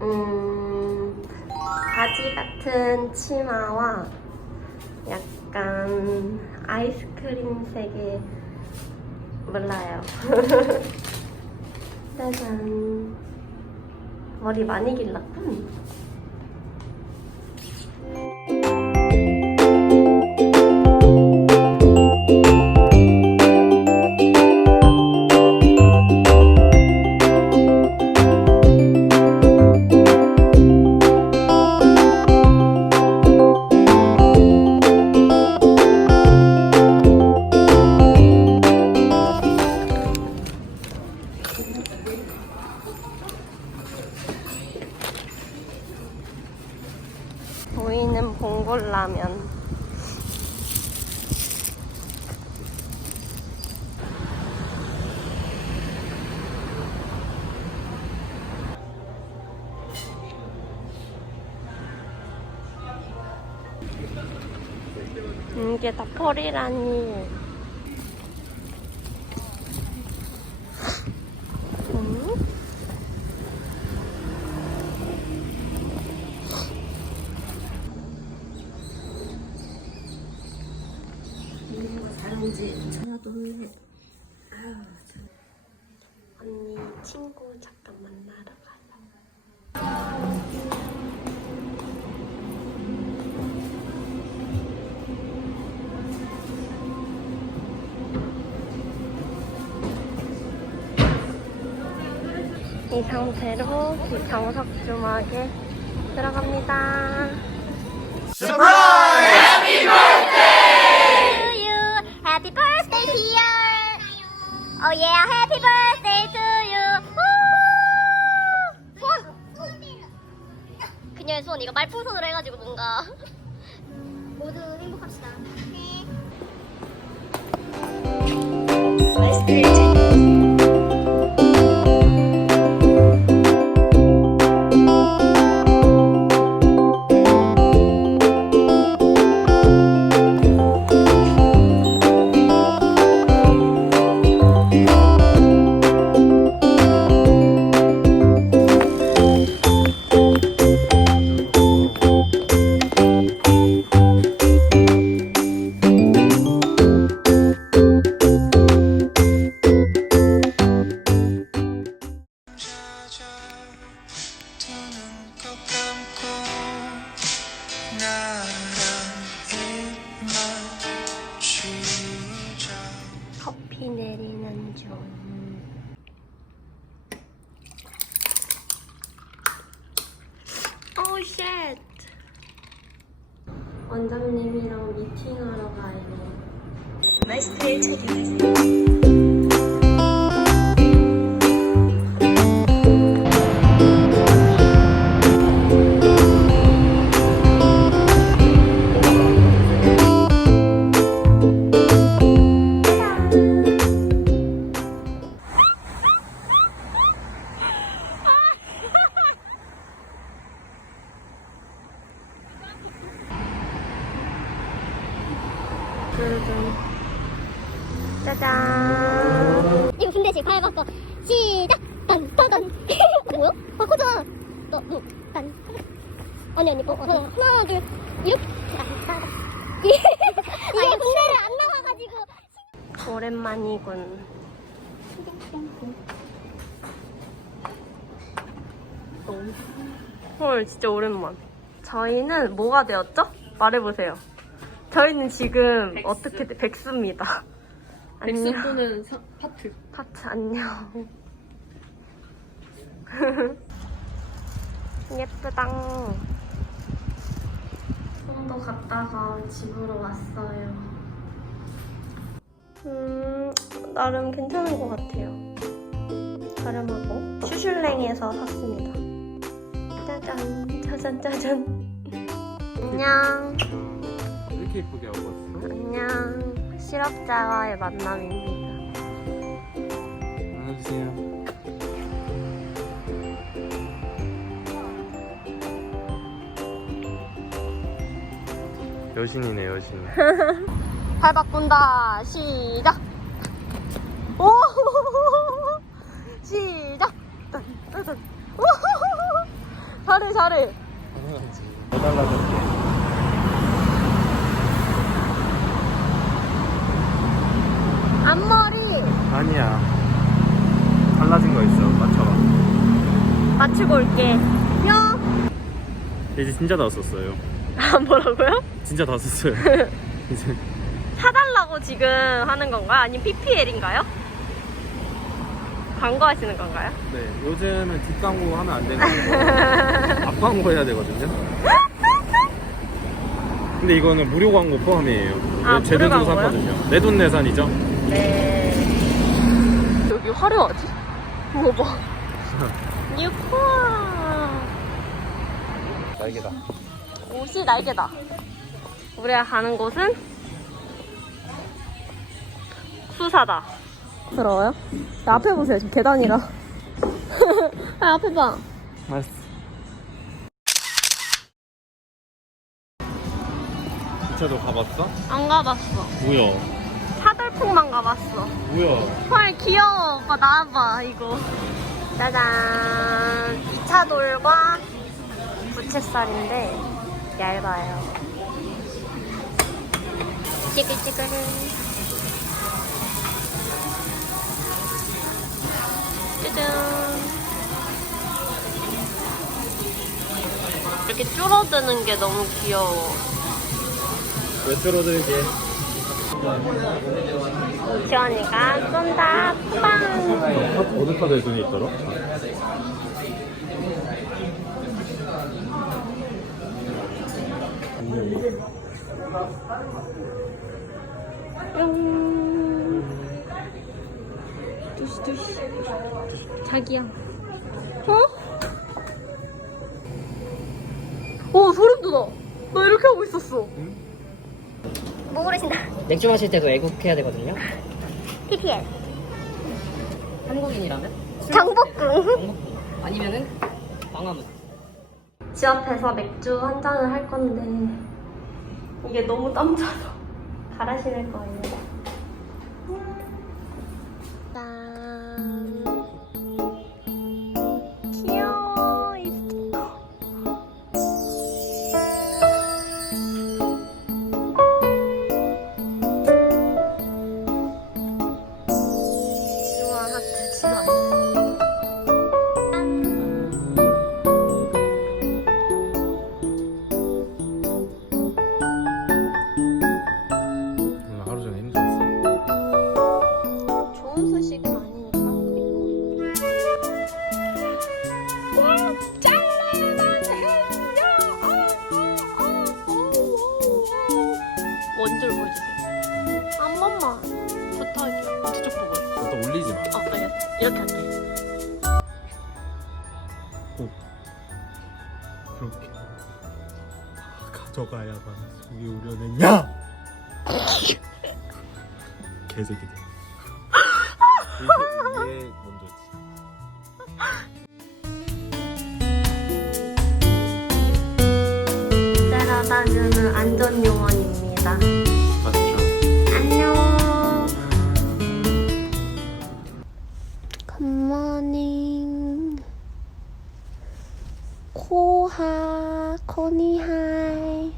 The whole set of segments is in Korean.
음, 바지 같은 치마와 약간 아이스크림색의 몰라요. 짜잔. 머리 많이 길렀군. 보이는 봉골라면. 음, 이게 다 펄이라니. 음? 언니 친구 잠깐 만나러 가요. 이 상태로 정석 주막에 들어갑니다. Oh yeah, happy birthday to you. 우! 소원. 그녀의 소원 이거 말풍선으로 해가지고 뭔가 모두 행복합시다. 두 커피 내리는 중. 오 쉣. 원장님이랑 미팅하러 가요. 짜잔. 근데 지금 가위바위보 시작! 딴따단 뭐야? 바꾸자! 너, 너, 딴 언니 언니 어, 어, 하나 둘 이렇게 딴따단 이게 군대를 안 나가가지고 오랜만이군. 헐, 진짜 오랜만. 저희는 뭐가 되었죠? 말해보세요. 저희는 지금 백수. 어떻게 돼? 백수입니다. 백수 안녕. 또는 사- 파트. 파츠 안녕. 예쁘당. 송도 갔다가 집으로 왔어요. 음, 나름 괜찮은 것 같아요. 저렴하고 슈슐랭에서 샀습니다. 짜잔, 짜잔, 짜잔. 안녕, 이렇게 예쁘게 하고 왔어? 안녕. 실업자와의 만남입니다. 안아주세요. 여신이네 여신. 팔 바꾼다. 시작. 오! 시작. 오! 잘해, 잘해. 더 달라졌게. 앞머리 아니야. 달라진 거 있어. 맞춰봐. 맞추고 올게. 뿅. 이제 진짜 다 썼어요. 아, 뭐라고요? 진짜 다 썼어요. 이제 사달라고 지금 하는 건가요? 아니면 PPL인가요? 광고하시는 건가요? 네 요즘은 뒷광고 하면 안 되는 거 앞광고 해야 되거든요. 근데 이거는 무료 광고 포함이에요. 아, 제돈 무료 주고 광고요? 샀거든요. 내 돈 내산이죠. 네. 여기 화려하지? 뭐 봐. 유코아. 날개다. 옷이 날개다. 우리가 가는 곳은 수사다. 부러워요? 앞에 보세요. 지금 계단이라. 아, 앞에 봐. 맛있어. 기차도 가봤어? 안 가봤어. 뭐야? 차돌풍만 가봤어. 뭐야? 헐 귀여워 오빠 나와봐 이거 짜잔. 2차 돌과 부채살인데 얇아요. 찌글찌글 짜잔. 이렇게 줄어드는 게 너무 귀여워. 왜 줄어들게? 지원이가 쏜다 빵 어느 카드에 돈이 있더라? 뿅. 두시 두시. 자기야. 어? 오 소름 돋아. 나 이렇게 하고 있었어. 뭐 고르신다 맥주 마실 때도 애국해야 되거든요. PPL 한국인이라면 정복궁 정복궁 아니면은 광화문. 집 앞에서 맥주 한 잔을 할 건데 이게 너무 땀차서 갈아 신을 거예요. 그렇게 가져가야만 속이 우려냈냐? 개새끼들. 이게, 이게 먼저지. 때려다주는 안전 요원입니다. 맞죠? 안녕. 굿모닝. 코하, 코니하이.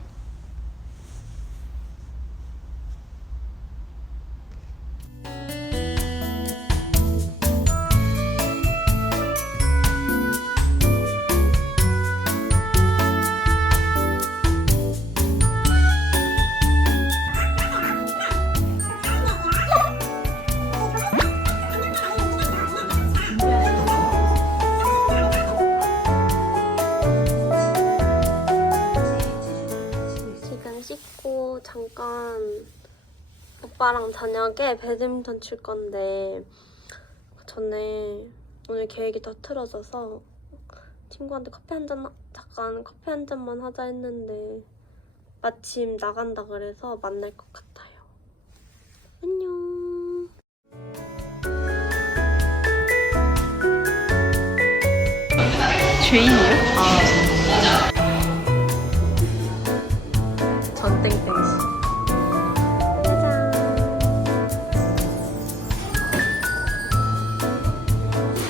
오빠랑 저녁에 배드민턴 칠 건데 그 전에 오늘 계획이 다 틀어져서 친구한테 커피 한 잔 잠깐 커피 한 잔만 하자 했는데 마침 나간다 그래서 만날 것 같아요. 안녕. 죄인이요? 아.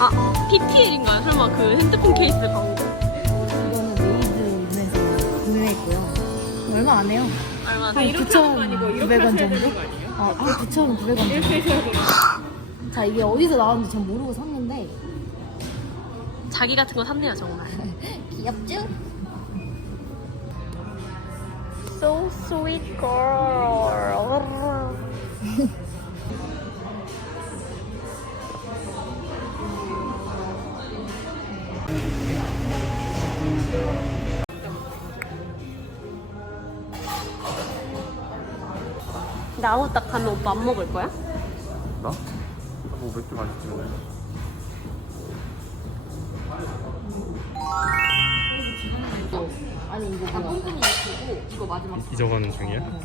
아, PPL인가요? 설마 그 핸드폰 케이스 광고? 이거는 메이드 룸에서 구매 안 해요. 얼마 한 9,900원 정도? 아, 아 9,900원 정도. 자, 이게 어디서 나왔는지 전 모르고 샀는데 자기 같은 거 샀네요 정말. 귀엽죠? So sweet girl. 나 아무 딱 가면 오빠 안 먹을 거야? 나? 뭐 맥주 많이 시키는데. 아니 이거 뭐야? 꼼꼼히 익히고 이거 마지막 잊어가는 중이야?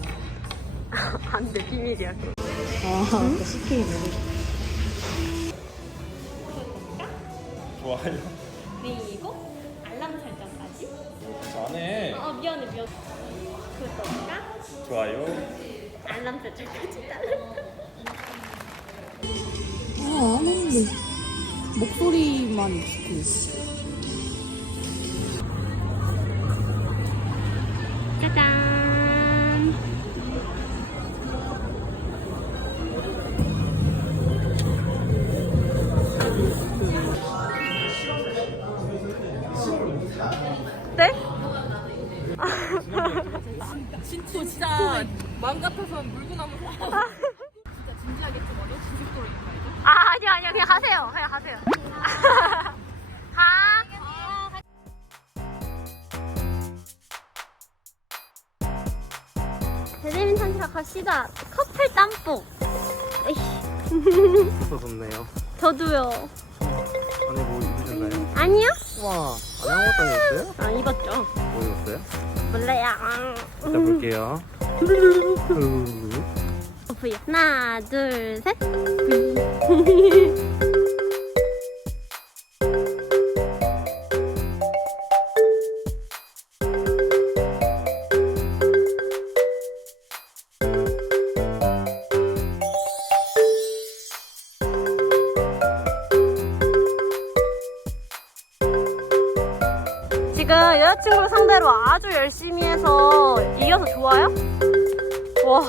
안 돼, 비밀이야. 아, 시키기 모르 좋아요. 그리고 알람 설정까지. 잘해. 어, 미안해, 미안해. 구독과 좋아요. 알람 설정까지. 아, 안 했는데 목소리만 익히고 짜잔. 물고 나면 진짜 진지하게 좀 어려 고속도로 있는 거 알죠? 아, 아니요, 아니요. 그냥 하세요. 그냥 하세요. 하. 배드민턴 치러 갑시다. 커플 땀뽕. 에이, 있어졌네요. 저도요. 아니 뭐 입으셨나요? 아니요? 와, 아니 아무것도 아니었어요? 아, 입었죠. 뭐 입었어요? 몰라요. 자 볼게요. 하나, 둘, 셋. 지금 여자친구를 상대로 아주 열심히 해서 이겨서 좋아요? 와.